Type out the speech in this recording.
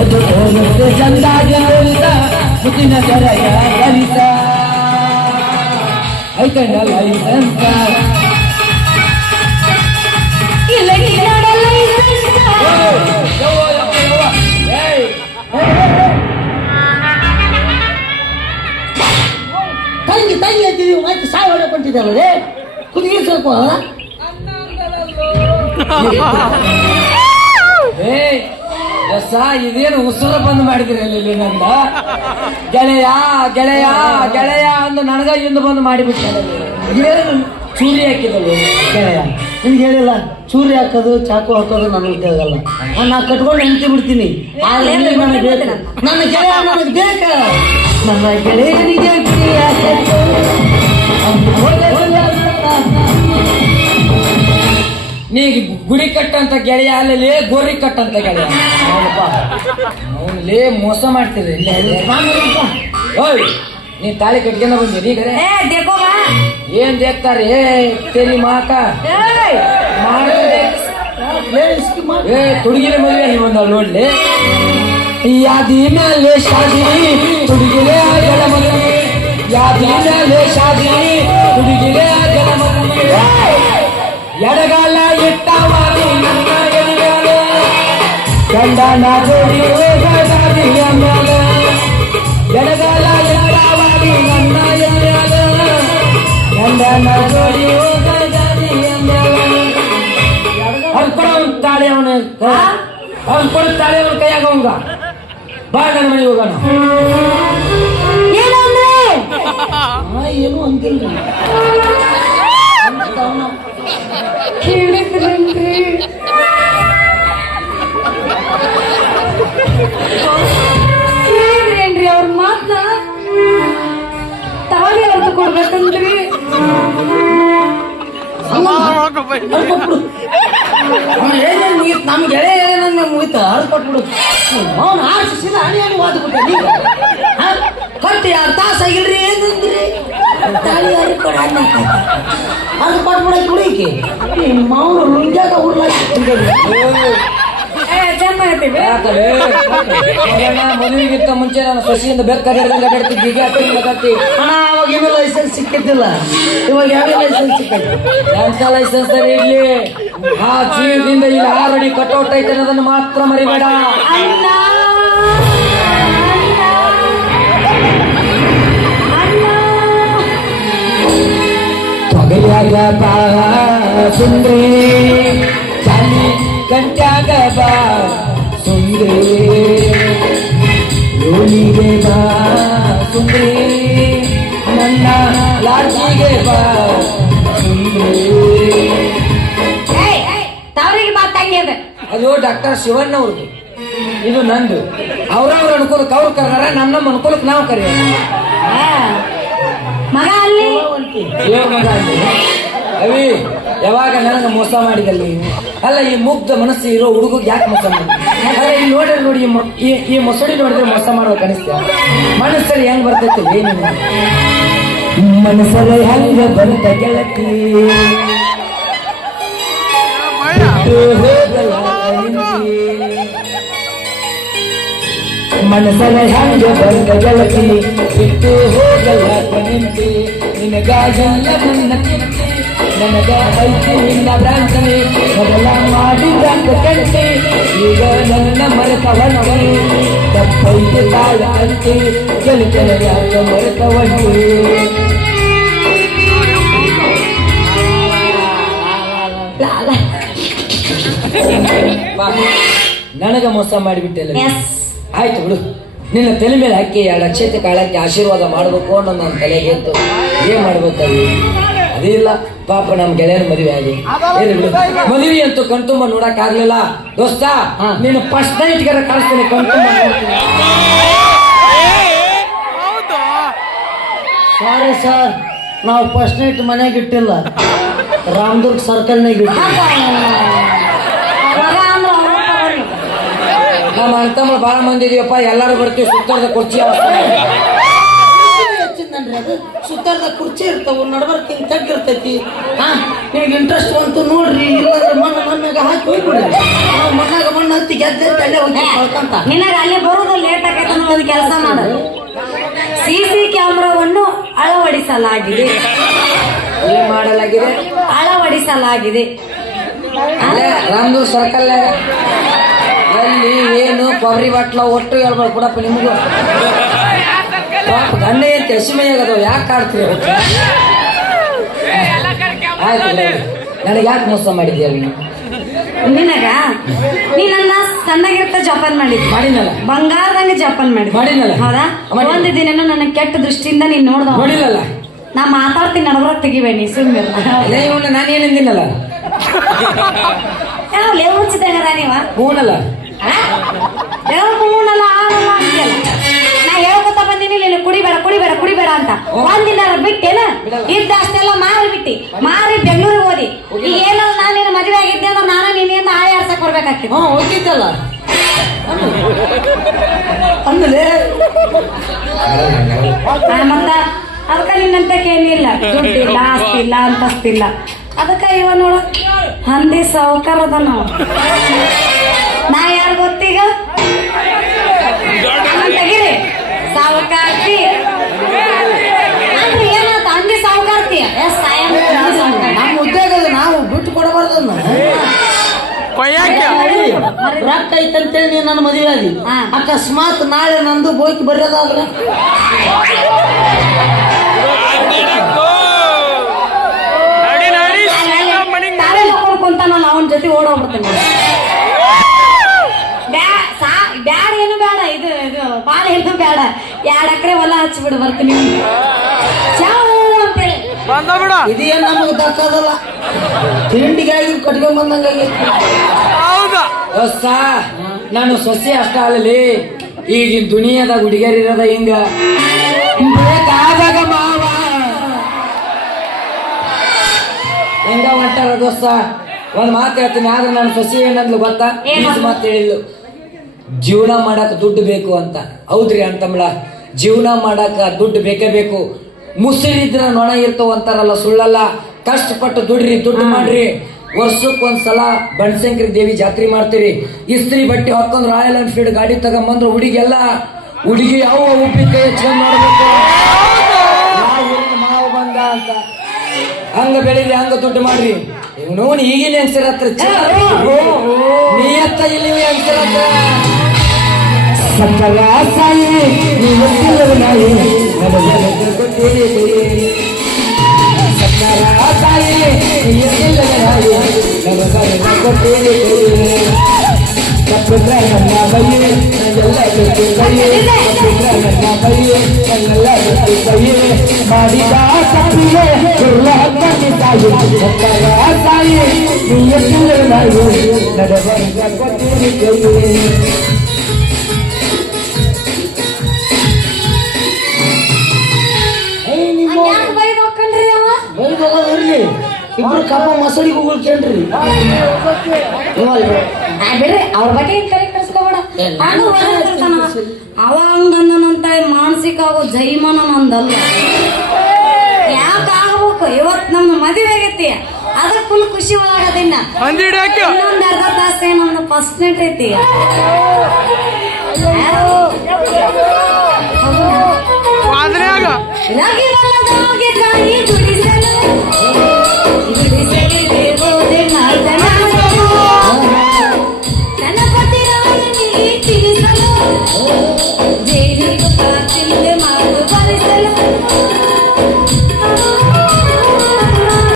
ಅದು ಹೋಗುತ್ತೆ ಚಂದಾಗಿ ಉಳಿದ ಮುತ್ತಿನ ಕರೆಯ ಕಲಿತ ಐಕಂಡ ಲೈಸೆನ್ಸ್. ತಂಗಿ ತಂಗಿ ಅಂತೀವಿ ಮತ್ತೆ ಸಾವು ಹೊಡೆ ಕೊಟ್ಟಿದ್ದಲ್ಲ ರೇ ಕುದಿಗೆ ಸ್ವಲ್ಪ. ಏ ಎಸ ಇದೇನು ಉಸಿರು ಬಂದ್ ಮಾಡಿದ್ರಿ ಅಲ್ಲಿ ನಂದ ಗೆಳೆಯ ಗೆಳೆಯ ಗೆಳೆಯ ಅಂದು ನನಗ ಇಂದು ಬಂದು ಮಾಡಿಬಿಟ್ಟ ಏನು ಚೂರಿ ಹಾಕಿದಳು ಗೆಳೆಯ ನಿಮ್ಗೆ ಹೇಳಿಲ್ಲ ಚೂರಿ ಹಾಕೋದು ಚಾಕು ಹಾಕೋದು ನನಗೆ ಅಲ್ಲ ನಾನು ಕಟ್ಕೊಂಡು ಹೆಂಡತಿ ಬಿಡ್ತೀನಿ ನನ್ನ ಗೆಳೆಯ ನನಗೆ ಬೇಕ ನನ್ನ ಗೆಳೆಯನಿಗೆ ನೀ ಗುಡಿ ಕಟ್ಟಂತ ಗೆಳೆಯ ಅಲ್ಲಿ ಗೋರಿ ಕಟ್ಟಂತ ಗೆಳೆಯ. ಅವನಲ್ಲಿ ಮೋಸ ಮಾಡ್ತೀರಿ ಓಯ್ ನೀ ತಾಳಿ ಕಟ್ಕೊಂಡ ಬಂದಿರಿ ಕರೆ? ಏ ದೇಕೋ ಬಾ ಏನ್ ದೇಕ್ತಾರೆ? ಏ ತೆರಿ ಮಾಕ. ಏಯ್. ಮಾಡ್ತಾರೆ ಲೇಡಿಸ್ಗೆ ಮಾತ್ರ. ಏ ತುಡುಗಿನ ಮದುವೆ ನೀವು ಬಂದವ್ ನೋಡ್ಲಿ. ಯಾದಿ ಮೇಲೆ ಶಾದಿ ತುಡುಗಿಲೆ ಆಗಲ ಮದುವೆ. ಯಾದಿ ಮೇಲೆ ಶಾದಿ ತುಡುಗಿಲೆ ಆಗಲ ಮದುವೆ. ತಾಳಿ ಅವನ ಕೈಯಾಗ ಅವಂಗ ಬಾ ನನ್ನ ಮನೆಗೆ ಹೋಗೋಣ ಏನು ಅಂದ್ರೆ ಆ, ಏನು ಅಂತಿಲ್ಲ ಕೇಳಿದ್ರಲ್ರಿ ಏನೇನು ಮುಗೀತು ನಮ್ಮ ಗೆಳೆಯ ಏನಂದ್ರೆ ಮುಗೀತ ಅದು ಕೊಟ್ಬಿಡು. ಅವ್ನು ಹಾ? ಕಟ್ಟಿ ಎರಡು ತಾಸು ಆಗಿಲ್ರಿ ಏನಂದ್ರಿ ತಾಳಿ ಯಾರು ಕೊಡ ಅದು ಕೊಟ್ಬಿಡಕ್ಕೆ ಹುಡುಕಿ ನಿಮ್ಮ ಮದುವೆಗಿಂತ ಮುಂಚೆ ನಾನು ಸಸಿಯಿಂದ ಬೇಕಾದ್ರೆ ಅಡ್ಡಾಡ್ತಿದ್ದೆ ಈಗ ಮಾತಾಡ್ತಿ ಅಣ್ಣ ಅವಾಗ ಏನು ಲೈಸೆನ್ಸ್ ಸಿಕ್ಕಿದ್ದಿಲ್ಲ. ಇವಾಗ ಯಾವ ಲೈಸೆನ್ಸ್ ಸಿಕ್ಕೈತಿ ಎಂತ ಲೈಸೆನ್ಸ್ ಇರ್ಲಿ. ಆ ಜೀವದಿಂದ ಇಲ್ಲಿ ಆರಡಿ ಕಟೌಟ್ ಐತೆ ಅನ್ನೋದನ್ನು ಮಾತ್ರ ಮರಿಬೇಡ. ಅಣ್ಣ ತೊಗಲ್ಯಾಗ ಬಾ ಸುಂದ್ರಿ ಚಾಲಿ ಗಂಟ್ಯಾಗ ಬಾ. ಯೋನಿಗೆ ಬಾ ಸುಂದ್ರಿ ನನ್ನ ಲಾಡ್ಜಿಗೆ ಬಾ ತವರಿಗೆ ಮಾತಾಗಿ ಅದ. ಡಾಕ್ಟರ್ ಶಿವಣ್ಣ ಅವ್ರದ್ದು ಇದು ನಂದು. ಅವ್ರವ್ರ ಅನುಕೂಲಕ್ಕೆ ಅವ್ರು ಕರ್ದಾರ ನಮ್ಮ ನಮ್ಮ ಅನುಕೂಲಕ್ಕೆ ನಾವು ಕರೆಯೋಣ ಆ, ಮಗ ಅಲ್ಲಿ. ಅವಿ ಯಾವಾಗ ನನಗೆ ಮೋಸ ಮಾಡಿದಲ್ಲಿ? ಅಲ್ಲ ಈ ಮುಗ್ಧ ಮನಸ್ಸು ಇರೋ ಹುಡುಗ ಯಾಕೆ ಮೋಸ ಮಾಡಿ ಅಲ್ಲ ಈ ನೋಡ್ರಿ ನೋಡಿ, ಈ ಮೊಸಳಿ ನೋಡಿದ್ರೆ ಮೋಸ ಮಾಡ್ಬೇಕು ಅನಿಸ್ತ ಮನಸ್ಸಲ್ಲಿ ಹೆಂಗ್ ಬರ್ತೈತಿ ಏನಿಲ್ಲ ಮನಸ್ಸಲ್ಲಿ ಹೆಂಗ ಬರುತ್ತ ಗೆಳತಿ. ಮನಸ್ಸಲ್ಲ ಹೆಂಗ ಬಂದ ಗೆಳತಿ? ಬಿಟ್ಟು ಹೋಗಲ್ಲ ಕಣಿಂತಿ ನಿನಗಾಗಲ್ಲ ನನ್ನ ನನಗ ಐತಿ ನಿನ್ನ ಭ್ರಾಂತನೆ ಮೊದಲ ಮಾಡಿದ ಕಂತೆ ತಪ್ಪೈತೆ ತಾಳ ಅಂತೆ ಯಾಕ ನನಗ ಮೋಸ ಮಾಡಿಬಿಟ್ಟೆಲ್ಲ. ಆಯ್ತು ಬಿಡು. ನಿನ್ನ ತಲೆ ಮೇಲೆ ಹಾಕಿ ಎರಡು ಅಕ್ಷತೆ ಕಾಳಕ್ಕೆ ಆಶೀರ್ವಾದ ಮಾಡಬೇಕು ಅನ್ನೋ ನನ್ನ ತಲೆಗೆ ಇತ್ತು ಏನ್ ಮಾಡ್ಬೇಕಲ್ಲಿ ಅದೇ ಇಲ್ಲ ಪಾಪ ನಮ್ ಗೆಳೆಯರ್ ಮದುವೆ ಆಗಿ. ಮದುವೆ ಅಂತೂ ಕಣ್ತುಂಬ ನೋಡಕ್ ಆಗ್ಲಿಲ್ಲ ದೋಸ್ತ ನೀನು ಫಸ್ಟ್ ನೈಟ್ ಗರ ಕಳಿಸ್ತೀನಿ ಕಣ್ತುಂಬ. ಸಾರಿ ಸರ್ ನಾವು ಫಸ್ಟ್ ನೈಟ್ ಮನೆಗೆ ಇಟ್ಟಿಲ್ಲ. ರಾಮದುರ್ಗ್ ಸರ್ಕಲ್ನಾಗ ಇಟ್ಟಿಲ್ಲ. ನಮ್ಮ ಅಂತಮ್ಮ ಭಾಳ ಮಂದಿ ಇದೀವಪ್ಪ. ಎಲ್ಲಾರು ಬರ್ತೀವಿ ಸುತ್ತರದ ಕುರ್ಚಿ ಅವಸ್ಥೆ. ಅದು ಸುತ್ತಾರದ ಕುರ್ಚಿ ಇರ್ತಾವ ನಡ್ಬರ್ಕಿಂಗ್ ತಗ್ಗಿರ್ತೈತಿ ಹಾ ನಿಮಗೆ ಇಂಟ್ರೆಸ್ಟ್ ಬಂತು ನೋಡ್ರಿ ಇಲ್ಲಾಂದ್ರೆ ಮಣ್ಣು ಮಣ್ಣಾಗ ಹಾಕಿ ಹೋಗ್ಬಿಡ್ರಿ. ನಾವು ಮಣ್ಣಾಗ ಮಣ್ಣು ಹತ್ತಿ ಗೆದ್ದೆ ತಲೆ ಹೋಗಿ ಕಳ್ಕಂತ. ನಿನಗ ಅಲ್ಲಿ ಬರೋದು ಲೇಟ್ ಆಗೈತೆ ಅನ್ನೋ ಒಂದು ಕೆಲಸ ಮಾಡು. ಸಿಸಿ ಕ್ಯಾಮ್ರಾವನ್ನು ಅಳವಡಿಸಲಾಗಿದೆ. ಏನ್ ಮಾಡಲಾಗಿದೆ? ಅಳವಡಿಸಲಾಗಿದೆ. ನಮ್ದು ಸರ್ಕಲ್ ಅಲ್ಲಿ ಏನು ಕೊಬ್ಬರಿ ಬಾಟ್ಲ ಒಟ್ಟು ಹೇಳ್ಬೇಕು ಕೊಡಪ್ಪ ನಿಮಗೂ. ಗಂಡ ಏನ್ ತೆಸಿಮೆಯಾಗದವ ಯಾಕೆ ಕಾಡ್ತೀರಿ? ಆಯ್ತು. ನನಗೆ ಯಾಕೆ ಮೋಸ ಮಾಡಿದ್ಯಾ ನೀನು? ನಿನಗ? ನೀ ನನ್ನ ಸಣ್ಣಗಿರ್ತ ಜಪಾನ್ ಮಾಡಿದ್ ಮಾಡಿನಲ್ಲ ಬಂಗಾರದಂಗ ಜಪಾನ್ ಮಾಡಿ ಮಾಡಿನಲ್ಲ? ಹೌದಾ? ಒಂದ್ ದಿನನೂ ನನ್ನ ಕೆಟ್ಟ ದೃಷ್ಟಿಯಿಂದ ನೀನ್ ನೋಡ್ದ ನೋಡಿಲ್ಲಲ್ಲ ನಾ ಮಾತಾಡ್ತೀನಿ ನಡಬರ ತೆಗಿಬೇಡಿ ಸುಮ್ಮನೆ ಇವನ್ನ ನಾನು ಏನಂದಿನಲ್ಲ ಯಾವ ಲೇವ್ ಮುಚ್ಚಿದಂಗದ ನೀವ ಹೂನಲ್ಲ? ದೇವ್ರ ಹೂನಲ್ಲ ಆಗಲ್ಲ ನೀನು ಕುಡಿಬೇಡ ಕುಡಿಬೇಡ ಕುಡಿಬೇಡ ಅಂತ. ಒಂದಿನ ಬಿಟ್ಟೇನ ಇದ್ದ ಅಷ್ಟೆಲ್ಲ ಮಾರಿ ಬಿಟ್ಟಿ. ಮಾರಿ ಬೆಂಗಳೂರಿಗೆ ಓದಿ ಈಗ ಏನೋ ನಾನು ನಿನ್ನ ಮದುವೆ ಆಗಿದ್ದೆ ಅಂದ್ರೆ ನಾನು ನಿನ್ನಿಂದ ಆಳೆ ಆಡ್ಸಕ್ ಬರ್ಬೇಕಾಗ್ತಿತ್ತು. ಹ್ಞೂ ಹೋಗಿದ್ದಲ್ಲ ಅಂದಲೇ ಆ, ಮತ್ತ ಅದಕ್ಕ ನಿನ್ನಂತ ಏನಿಲ್ಲ ದುಡ್ಡಿಲ್ಲ ಆಸ್ತಿ ಇಲ್ಲ ಅಂತಸ್ತಿಲ್ಲ. ಅದಕ್ಕ ಇವ ನೋಡ ಹಂದಿ ಸಾವುಕಾರ ಅದ ನಾವು ನಾ ಯಾರು ಗೊತ್ತೀಗ? ರೊಕ್ಕ ಐತಂತೇಳಿ ನೀನು ನನ್ನ ಮದುವೆ ಆಗಿ. ಅಕಸ್ಮಾತ್ ನಾಳೆ ನಂದು ಬೋಕಿ ಕುಂತಾನಲ್ಲ ಅವನ ಜೊತೆ ಓಡೋಗ್ಬಿಡ್ತೇನೆ. ಬ್ಯಾ- ಸಾ- ಬ್ಯಾಡ ಏನು ಬೇಡ ಇದು ಇದು ಬಾಳ ಏನು ಬೇಡ ಎರಡ್ ಎಕರೆ ಹೊಲ ಹಚ್ಚಿಬಿಡು ಬರ್ತೀನಿ ಇದೇನ್ ನಮಗೆ ದಕ್ಕದಲ್ಲ ತಿಂಡಿಗಾಗಿ ಕಟ್ಕೊಂಡ್ ಬಂದಂಗಾಗಿ. ನಾನು ಸೊಸೆ ಅಷ್ಟ ಅಲ್ಲಲಿ ಈಗಿನ ದುನಿಯಾದಾಗ ಹುಡುಗಿಯರಿರೋದ ಹಿಂಗ? ಬೇಕಾದಾಗ ಮಾವ. ಹೆಂಗ ಹೊಂಟಾರ ದೋಸ್ತ? ಒಂದ್ ಮಾತು ಹೇಳ್ತೀನಿ ಆದ್ರೆ ನಾನು ಸೊಸೆ ಏನಂದ್ಲು ಗೊತ್ತಾ? ಮಾತು? ಹೇಳಿದ್ಲು. ಜೀವನ ಮಾಡಕ್ ದುಡ್ಡು ಬೇಕು ಅಂತ. ಹೌದ್ರಿ ಅಂತಂಬಳ ಜೀವನ ಮಾಡಕ್ ದುಡ್ಡು ಬೇಕೇ ಬೇಕು. ಮುಸಿರಿದ್ರ ನೊಣ ಇರ್ತಾವ ಅಂತಾರಲ್ಲ ಸುಳ್ಳಲ್ಲ. ಕಷ್ಟಪಟ್ಟು ದುಡ್ರಿ ದುಡ್ಡು ಮಾಡ್ರಿ. ವರ್ಷಕ್ಕೆ ಒಂದ್ಸಲ ಬನಶಂಕರಿ ದೇವಿ ಜಾತ್ರೆ ಮಾಡ್ತೀರಿ. ಇಸ್ತ್ರಿ ಬಟ್ಟೆ ಹಾಕೊಂಡು ರಾಯಲ್ ಎನ್ಫೀಲ್ಡ್ ಗಾಡಿ ತಗೊಂಬಂದ್ರು ಹುಡುಗಿಯೆಲ್ಲ, ಹುಡುಗಿ ಯಾವ ಉಪ್ಪಿನಕಾಯಿ ಚಂದ ಮಾಡಬೇಕು? ಮಾವು ಬಂದ ಅಂತ. ಹಂಗ ಬೆಳೀರಿ, ಹಂಗ ದುಡ್ಡು ಮಾಡ್ರಿ. ನೋನ್ ಈಗಿನ ಹೆಂಗಸರ ಹತ್ರ ನೀಯತ್ತ ಇಲ್ಲಿ ಹೆಂಗಸರ ಹತ್ರ. ಸಕಲ ಸಾಯಿ ತಪ್ಪಿದ್ರ ನನ್ನ ಬೈ ನನ್ನೆಲ್ಲ ಬಿಟ್ಟು ಬೈ ತಪ್ಪಿದ್ರ ನನ್ನ ಬೈ ನನ್ನೆಲ್ಲ ಬಿಟ್ಟು ಬೈ ಮಾಡಿದ ತಪ್ಪಿಗೆ ಸುಳ್ಳ ಹಕ್ಕಿ ಸಾಯಿ ಸಕಲ ಸಾಯಿ ನೀವು ತಿಲ್ಲದ ನಾಯಿ ನಮಗೆ ಕೊಟ್ಟೇನೆ ಏ ಕಪ್ಪ ಮಸಳಿಗೆ ಉಗುಳ್ಕೇನ್ರಿ ಆ, ಬಿಡ್ರಿ ಅವ್ರ ಬಗ್ಗೆ. ಅದು ಅವ ಹಂಗಂದನಂತ ಮಾನಸಿಕ ಆಗೋ ಜೈಮನ ನಂದಲ್ಲ. ಯಾಕೆ ಆಗ್ಬೇಕು? ಇವತ್ ನಮ್ದು ಮದುವೆ ಆಗೈತಿ. ಅದ್ರ ಫುಲ್ ಖುಷಿ ಒಳಗದಿನ್ನ. ಇನ್ನೊಂದ್ ಅರ್ಧ ತಾಸೇ ನಮ್ದು ಫಸ್ಟ್ ನೈಟ್ ಐತಿ. ರಾಗಿ ಬಲ್ಲದೋಗೆ ಕಾಯಿ